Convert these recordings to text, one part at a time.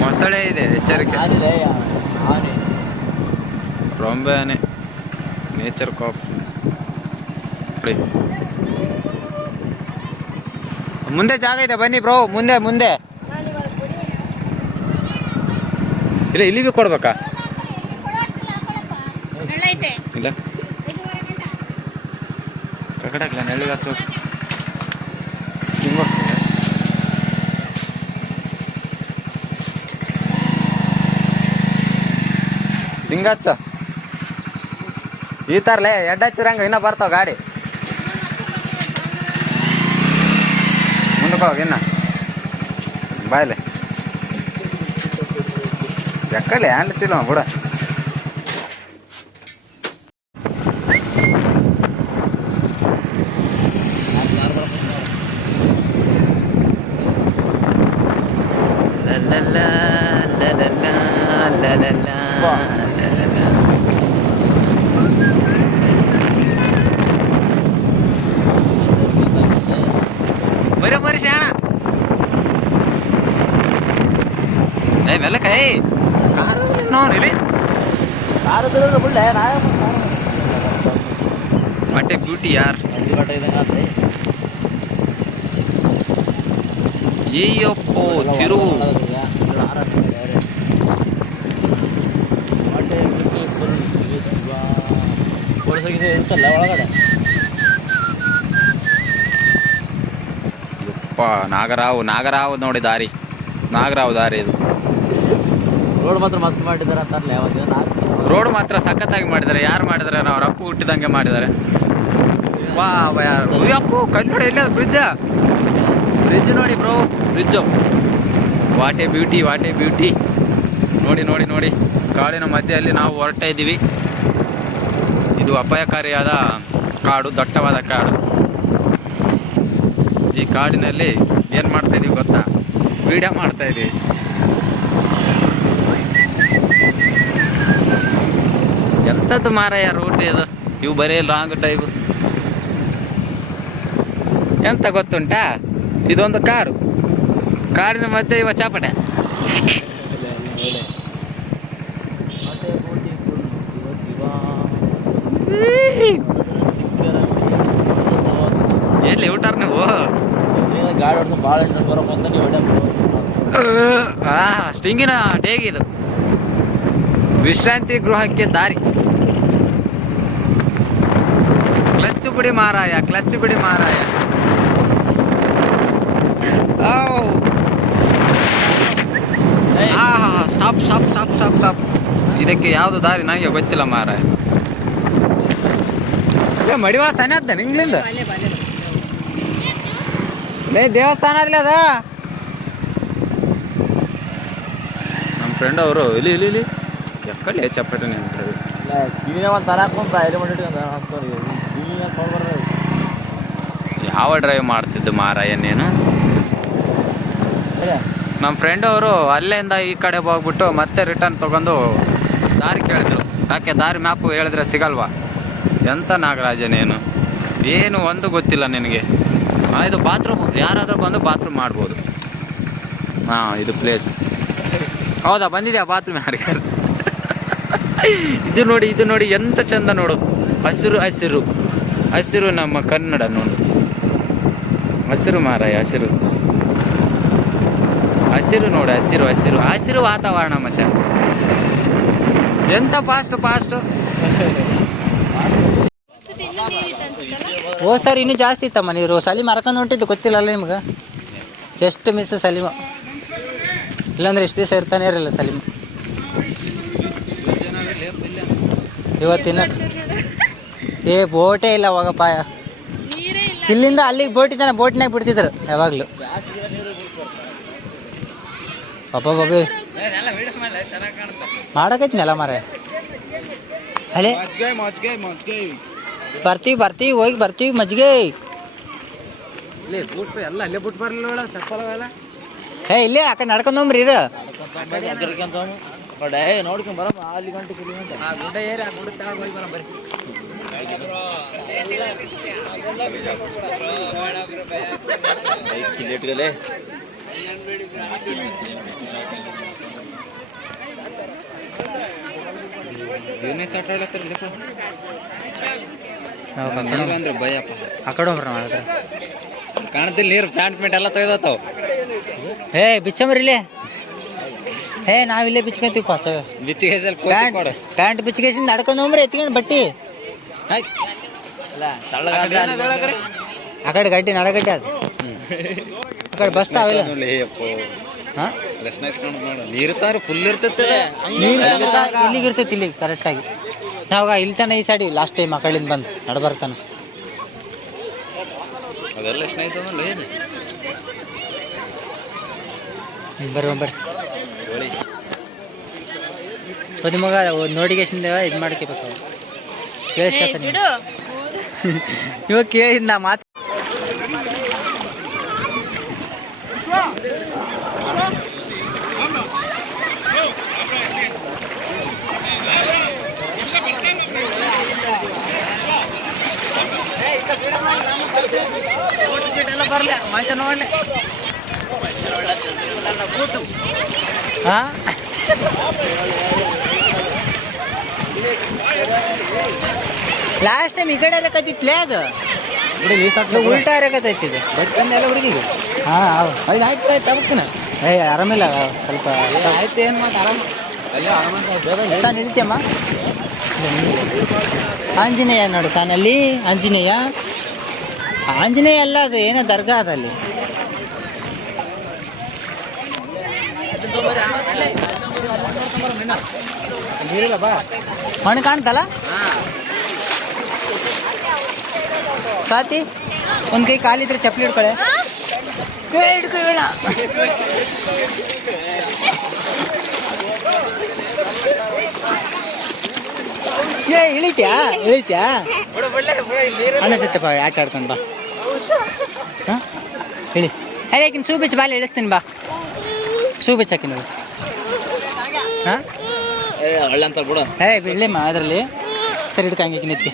ಮೊಸಳೆ ಇದೆ, ಎಚ್ಚರಿಕೆ. ರೊಂಬೆನೆ ನೇಚರ್ ಕಾಫ್. ಮುಂದೆ ಜಾಗ ಇದೆ, ಬನ್ನಿ ಬ್ರೋ. ಮುಂದೆ ಮುಂದೆ ಇಲ್ಲ, ಇಲ್ಲಿ ಭೀ ಕೊಡ್ಬೇಕಾ? ಇಲ್ಲ ಕಕಡಾಕ್ಲ ನೆಳ್ಳಿಗೆ ಹಚ್ಚೋ. ಸಿಂಗಚ್ಚ ಈ ತರಲೇ ಎಡ್ಡ ಹಚ್ಚಿರಂಗ ಇನ್ನ ಬರ್ತಾವ ಗಾಡಿ. ಮುಂದಕ್ಕೆ ಹೋಗಿ ಇನ್ನ ಬಾಯ್ಲೆ ಎಕ್ಕಲೆ ಹ್ಯಾಂಡ್ಸಿಲ್ಲ ಬಿಡ. बरोबर शाणा नहीं मेले कहीं कार नो नहीं कार तो फुल है ना बट ब्यूटी यार ये योपो थिरु ನಾಗರಾವ್ ನಾಗರಾವ್ ನೋಡಿ ದಾರಿ, ನಾಗರಾವ್ ದಾರಿ ಇದು. ರೋಡ್ ಮಾತ್ರ ಮಸ್ತ್ ಮಾಡಿದ್ದಾರೆ ಅಂತಾರಲ್ಲ. ರೋಡ್ ಮಾತ್ರ ಸಖತ್ತಾಗಿ ಮಾಡಿದ್ದಾರೆ. ಯಾರು ಮಾಡಿದ್ದಾರೆ? ನಾವು ಅಪ್ಪು ಹುಟ್ಟಿದಂಗೆ ಮಾಡಿದ್ದಾರೆ. ವಾ ಯಾರು ಅಪ್ಪು ಕಲ್ಲು ನೋಡಿ, ಎಲ್ಲಿ ಬ್ರಿಡ್ಜ್, ಬ್ರಿಡ್ಜ್ ನೋಡಿ bro, bridge. What A beauty, what A beauty. ನೋಡಿ ನೋಡಿ ನೋಡಿ, ಕಾಡಿನ ಮಧ್ಯೆಯಲ್ಲಿ ನಾವು ಹೊರಟ ಇದ್ದೀವಿ. ಇದು ಅಪಾಯಕಾರಿಯಾದ ಕಾಡು, ದಟ್ಟವಾದ ಕಾಡು. ಈ ಕಾಡಿನಲ್ಲಿ ಏನು ಮಾಡ್ತಾಯಿದ್ದೀವಿ ಗೊತ್ತಾ? ವಿಡಿಯೋ ಮಾಡ್ತಾಯಿದ್ದೀವಿ. ಎಂಥದ್ದು ಮಾರಾಯ ರೂಟ್ ಇದು, ಇವು ಬರೀ ಲಾಂಗ್ ಡ್ರೈವ್. ಎಂತ ಗೊತ್ತುಂಟಾ? ಇದೊಂದು ಕಾಡು, ಕಾಡಿನ ಮಧ್ಯೆ ಇವ ಚಾಪಟೆ. ಎಲ್ಲಿ ಊಟಾರ ನೀವು? ಗಾಡಿ ಹೊಡ್ಸ ಭಾಳ ಬರೋಂತ ನೀವು ಸ್ಟಿಂಗಿನ ಡೇಗೆ ಇದು ವಿಶ್ರಾಂತಿ ಗೃಹಕ್ಕೆ ದಾರಿ. ಕ್ಲಚ್ ಬಿಡಿ ಮಾರಾಯ, ಕ್ಲಚ್ ಬಿಡಿ ಮಾರಾಯ. Stop stop stop stop stop. ಇದಕ್ಕೆ ಯಾವುದು ದಾರಿ ನನಗೆ ಗೊತ್ತಿಲ್ಲ ಮಾರಾಯ. ಮಡಿವಾಳ ಸನಿ ಅದ ನಿಂಗ್ಲಿಂದ ದೇವಸ್ಥಾನ ಆದ್ಲಿ ಅದ. ನಮ್ಮ ಫ್ರೆಂಡ್ ಅವರು ಇಲ್ಲಿ ಇಲ್ಲಿ ಇಲ್ಲಿ ಎಕ್ಕಡೆ ಚಪ್ಪಟೆ ಯಾವ ಡ್ರೈವ್ ಮಾಡ್ತಿದ್ದು ಮಾರಾಯ ನೀನು? ನಮ್ಮ ಫ್ರೆಂಡ್ ಅವರು ಅಲ್ಲಿಂದ ಈ ಕಡೆ ಹೋಗ್ಬಿಟ್ಟು ಮತ್ತೆ ರಿಟರ್ನ್ ತೊಗೊಂಡು ದಾರಿ ಕೇಳಿದ್ರು. ಯಾಕೆ ದಾರಿ ಮ್ಯಾಪು ಹೇಳಿದ್ರೆ ಸಿಗಲ್ವಾ? ಎಂಥ ನಾಗರಾಜನೇನು, ಏನು ಒಂದು ಗೊತ್ತಿಲ್ಲ ನಿನಗೆ. ಇದು ಬಾತ್ರೂಮ್, ಯಾರಾದರೂ ಬಂದು ಬಾತ್ರೂಮ್ ಮಾಡ್ಬೋದು. ಹಾಂ, ಇದು ಪ್ಲೇಸ್ ಹೌದಾ? ಬಂದಿದ್ಯಾ ಬಾತ್ರೂಮ್ ಯಾರಿಗೆ? ಇದು ನೋಡಿ, ಇದು ನೋಡಿ ಎಂಥ ಚಂದ ನೋಡು. ಹಸಿರು ಹಸಿರು ಹಸಿರು, ನಮ್ಮ ಕನ್ನಡ ನೋಡು. ಹಸಿರು ಮಾರಾಯ, ಹಸಿರು ಹಸಿರು ನೋಡಿ, ಹಸಿರು ಹಸಿರು ಹಸಿರು ವಾತಾವರಣ ಮಚ್ಚ. ಎಂಥ ಫಾಸ್ಟ್ ಫಾಸ್ಟು. ಓ ಸರ್ ಇನ್ನೂ ಜಾಸ್ತಿ ಇತ್ತಮ್ಮ ನೀರು. ಸಲೀಮ್ ಮರ್ಕೊಂಡು ಹೊಂಟಿದ್ದು ಗೊತ್ತಿಲ್ಲ ಅಲ್ಲ ನಿಮ್ಗೆ? ಜಸ್ಟ್ ಮಿಸ್ ಸಲೀಮ, ಇಲ್ಲಾಂದ್ರೆ ಇಷ್ಟು ದಿವಸ ಇರ್ತಾನೆ ಇರಲಿಲ್ಲ ಸಲೀಮ. ಇವತ್ತಿನ ಬೋಟೇ ಇಲ್ಲ ಅವಾಗಪ್ಪ. ಇಲ್ಲಿಂದ ಅಲ್ಲಿಗೆ ಬೋಟ್ ಇದ್ದಾನೆ, ಬೋಟ್ನಾಗ ಬಿಡ್ತಿದ್ರು ಯಾವಾಗಲೂ. ಪಾಪ ಬಾಬಿ ಮಾಡಕೈತಿನಲ್ಲ ಮಾರೆ. ಅಲ್ಲೇ ಬರ್ತೀವಿ ಬರ್ತೀವಿ ಹೋಗಿ ಬರ್ತೀವಿ ಮಜ್ಜಿಗೆ. ಎಲ್ಲ ಅಲ್ಲೇ ಬಿಟ್ಟು ಬರಲಿಲ್ಲ ಚಪ್ಪಲ. ಇಲ್ಲೇ ಆ ಕಡೆ ನಡ್ಕೊಂಡು ಹೋಗ್ರಿ. ಇದು ನೋಡ್ಕೊಂಡ್ ಬರ ಅಲ್ಲಿ ಗಂಟೆ ಗುಡ್ಡ ಏರಿ ಆ ಗುಡ್ಡ ಹೋಗಿ ಬರ ಬರ್ರಿ. ಕಿಲೇಟ್ಗಲೆ ಏನೇ ಸಟ್ ಆಡ್ಲತ್ತಾರಲ್ಲಪ್ಪ ಅಂದ್ರೆ ಭಯಪ್ಪ ಆ ಕಡೆ ಹೋಗ್ರ ಹತ್ರ ಕಾಣ್ತಿಲ್ಲ ನೀರು ಪ್ಯಾಂಟ್ ಮಿಂಟ್ ಎಲ್ಲ ತೆಗೆದತ್ತಾವ ಹೇ ಬಿಚ್ಚಂಬ್ರಿ ಇಲ್ಲೇ ಹೇ ನಾವಿಲ್ಲೇ ಬಿಚ್ಕೊಂತೀವಿ ಪಾಚ ಬಿಚ್ಚಿಗೆ ಸ್ವಲ್ಪ ಕೊಡು ಪ್ಯಾಂಟ್ ಬಿಚ್ಚಿಗೆಸಿಂದ ನಡ್ಕೊಂಡು ಹೋಗ್ರಿ ಎತ್ಕೊಂಡು ಬಟ್ಟಿ ಆ ಕಡೆ ಗಡ್ಡಿ ನಡಗಡ್ಡಿ ಅದು ಆ ಕಡೆ ಬಸ್ ಅವೆಲ್ಲ ಹಾಂ ನೀರು ತಾರ ಫುಲ್ ಇರ್ತೈತೆ ಇಲ್ಲಿಗೆ ಇರ್ತೈತಿ ಇಲ್ಲಿಗೆ ಕರೆಕ್ಟಾಗಿ ನಾವಾಗ ಇಲ್ಲಿ ತನ ಈ ಸೈಡ್ ಲಾಸ್ಟ್ ಟೈಮ್ ಆ ಕಡೆಯಿಂದ ಬಂದು ನಡ್ಬರ್ತಾನ ಅದೆಲ್ಲ ಎಷ್ಟು ನೈಸ್ ಅದಲ್ಲ ಏನು ಬರ್ರಿ ಒಂದು ಮಗ ನೋಡಿಗೆಸಿಂದ ಇದು ಮಾಡ್ಕೋಬೇಕು ಕೇಳಿಸ್ಕೊತಾನೆ ಇವಾಗ ಕೇಳಿದ್ ನಾ ಮಾತು ಬರ್ಲಿ ಮನುಷ್ಯ ನೋಡ್ಲಿ ಹಾಂ ಲಾಸ್ಟ್ ಟೈಮ್ ಈ ಕಡೆ ಇರಕತ್ತಿತ್ಲೇ ಅದು ಉಲ್ಟಾ ಇರಕತ್ತೈತಿ ಇದು ಎಲ್ಲ ಹುಡುಗಿಗೆ ಹಾಂ ಅಲ್ಲಿ ಆಯ್ತು ಆಯ್ತು ಅವಕ್ಕನ ಆರಾಮಿಲ್ಲ ಸ್ವಲ್ಪ ಆಯ್ತು ಏನು ಮಾತು ಆರಾಮ ಸಾ ನಿಲ್ತಿಯಮ್ಮ ಆಂಜನೇಯ ನೋಡಿ ಸಾನಲ್ಲಿ ಆಂಜನೇಯ ಅಲ್ಲ ಅದು ಏನೋ ದರ್ಗಾ ಅದಲ್ಲಿ ಬಾ ಮಣ್ಣು ಕಾಣ್ತಲ್ಲ ಸ್ವಾತಿ ಒಂದು ಕೈ ಕಾಲಿದ್ರೆ ಚಪ್ಪಲಿ ಹಿಡ್ಕೊಳೆ ಹಿಡ್ಕೊ ಹೇಳ ಇಳಿತ್ಯಾ ಅನಿಸುತ್ತಪ್ಪ ಯಾಕೆ ಆಡ್ಕೊಂಡು ಬಾ ಹಾಂ ಹೇಳಿ ಹೇಳಕಿನ್ ಶೂ ಬಿಚ್ಚು ಬಾಲಿ ಇಳಿಸ್ತೀನಿ ಬಾ ಶೂ ಬಿಚ್ಚಾಕಿ ನೀವು ಹಾಂ ಹಳ್ಳಂತ ಬಿಡು ಬಿಡ್ಲಿಮ್ಮ ಅದರಲ್ಲಿ ಸರಿ ಹಿಡ್ಕ ಹಂಗೆ ನಿತ್ತಿ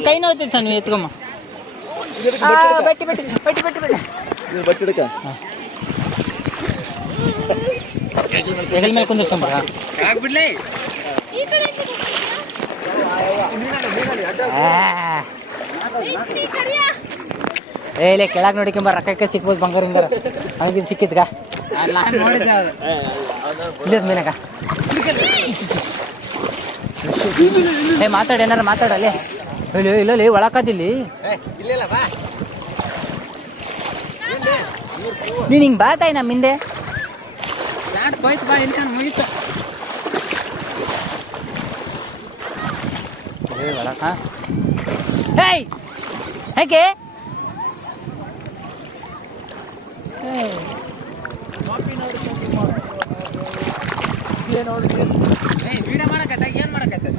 ಕೈ ನೋಯ್ತೈತೆ ಸರ್ ನೀವು ಎತ್ಕೊಮ್ಮ ಬಟ್ಟಿ ಬಟ್ಟಿ ಬಟ್ಟಿ ಬಟ್ಟಿ ಬಟ್ಟಿ ಬಟ್ಟೆ ಹಿಡ್ಕ ಹೆಗಲ ಮೇಲೆ ಕುಂದಿರ್ಸ್ಕೊಂಬ ಆಗ್ಬಿಡ್ಲಿ ಏಲೆ ಕೆಳಗೆ ನೋಡಿಕೊಂಬ ರೊಕ್ಕಕ್ಕೆ ಸಿಕ್ಬೋದು ಬಂಗಾರಿಂದ ಹಂಗಿದ್ ಸಿಕ್ಕಿದ್ಗ ನೋಡಿದ್ದೆ ಇಲ್ಲ ಮೀನಕ ಮಾತಾಡಿ ಏನಾರ ಮಾತಾಡಲ್ಲಿ ಹೇಳಿ ಇಲ್ಲ ಒಳಕದಿಲ್ಲಿ ನೀನು ಹಿಂಗೆ ಬಾತಾಯಿ ನಮ್ಮ ಹಿಂದೆ ಹೋಯ್ತು ಬಾ ಎಲ್ಲಿ ಮುಗಿತ ಒಳಕ ಹೇಯ್ ಹೇಗೆ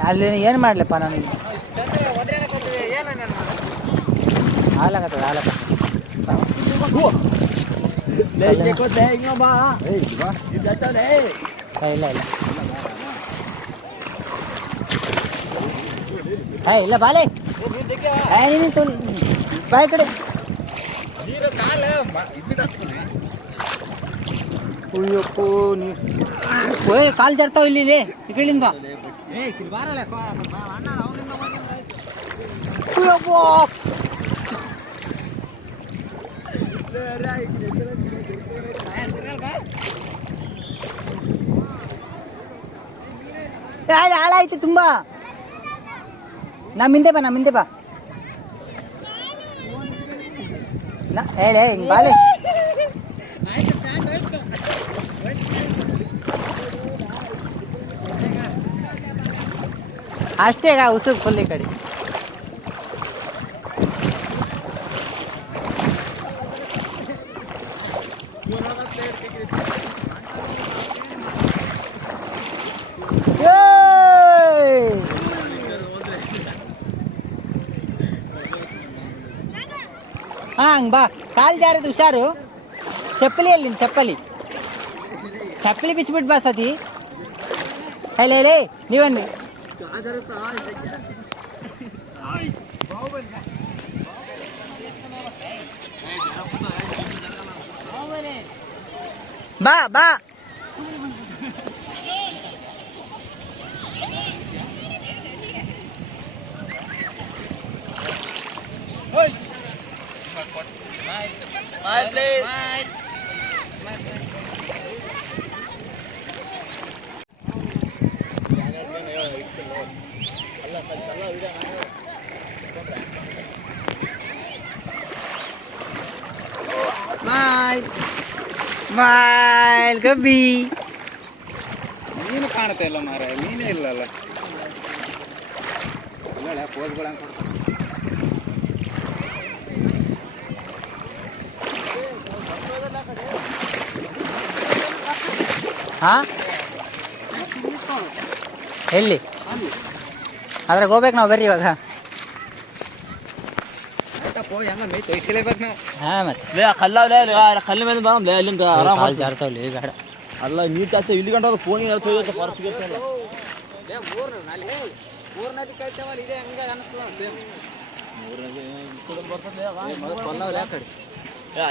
ಅಲ್ಲಿ ಏನು ಮಾಡ್ಲಪ್ಪ ನಾನು ಹಾಲಾಗತ್ತದ ಇಲ್ಲ ಇಲ್ಲ ಇಲ್ಲ ಬಾಲೆ ಬಾಯ್ ಕಡೆ ಕಾಲು ಜರ್ತಾವ ಇಲ್ಲಿ ಈ ಕಡೆಯಿಂದ ಹಾಳಾಯ್ತು ತುಂಬಾ ನಮ್ಮಿಂದೆ ಬಾ ಹೇಳೇ ಹಿಂಗೆ ಬಾಲೆ ಅಷ್ಟೇ ಉಸುಗ್ ಫುಲ್ ಈ ಕಡೆ ಹಂಗೆ ಬಾ ಕಾಲು ಜಾರದು ಹುಷಾರು ಚಪ್ಪಲಿ ಅಲ್ಲಿ ಚಪ್ಪಲಿ ಬಿಚ್ಚಿಬಿಟ್ಟು ಬಾ ಸತಿ ಹೇಳೇ ನೀವನ್ನಿ ಬಾ ಬಾ ಸ್ಮೈಲ್ ಸ್ಮೈಲ್ ಗಬ್ಬಿ. ನೀನು ಕಾಣುತ್ತೆ ಇಲ್ಲ ಮಾರ, ನೀನೇ ಇಲ್ಲಲ್ಲ. ಪೋಸ್ಗಳು ಕೊಡ್ತಾರೆ. ಹಾ ಎಲ್ಲಿ ಅದ್ರಾಗ ಹೋಗ್ಬೇಕು ನಾವು ಬರ್ರಿ ಇವಾಗ. ಹೆಂಗ ಮೈ ತೊಯ್ಸಲೇಬೇಕು ನಾವು. ಹಾ ಮತ್ತೆ ಕಲ್ಲು ಮೇಲೆ ಬರಲ್ಲ ಅಲ್ಲಿಂದ ಆರಾಮ ಕಾಲು ಜಾರ್ತಾವಲ್ಲಿ ಬೇಡ. ಅಲ್ಲ ನೀರು ಜಾಸ್ತಿ ಇಲ್ಲಿ ಗಂಟ ಫೋನ್ ಪರ್ಸ್ ಗಿರ್ಸ್ ಎಲ್ಲ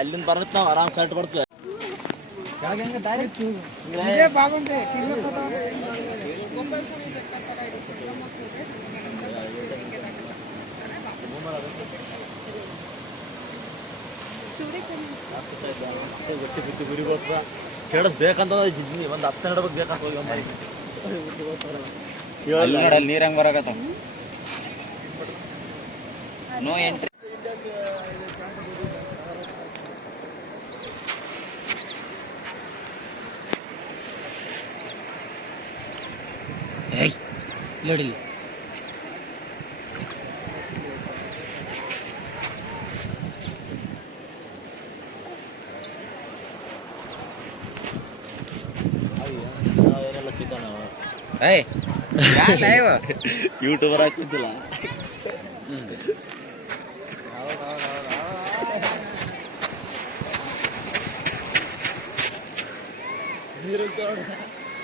ಅಲ್ಲಿಂದ ಬರುತ್ತೆ ನಾವು ಆರಾಮ್ ಕರೆಕ್ಟ್ ಬರ್ತೇವೆ. ಗಟ್ಟಿ ಬಿದ್ದು ಬಿಡಿಗೋಸ್ಕರ ಕೇಳಿಸ್ಬೇಕಂತ ಒಂದು 10 ನಡಬೇಕು ಬೇಕಂತ ಹೋಗಿ ಅಲ್ಲಿ ನೀರು ಹೆಂಗೆ ಬರಾಕತ್ತ ನೋ ಎಂಟ್ರಿ. ಏಯ್ ನೋಡಿಲ್ಲ ಚಿಕನ್ ಏಯ್ ಯೂಟ್ಯೂಬರ್ ಹಾಕ್ತಿದ್ದಿಲ್ಲ. ನೀರು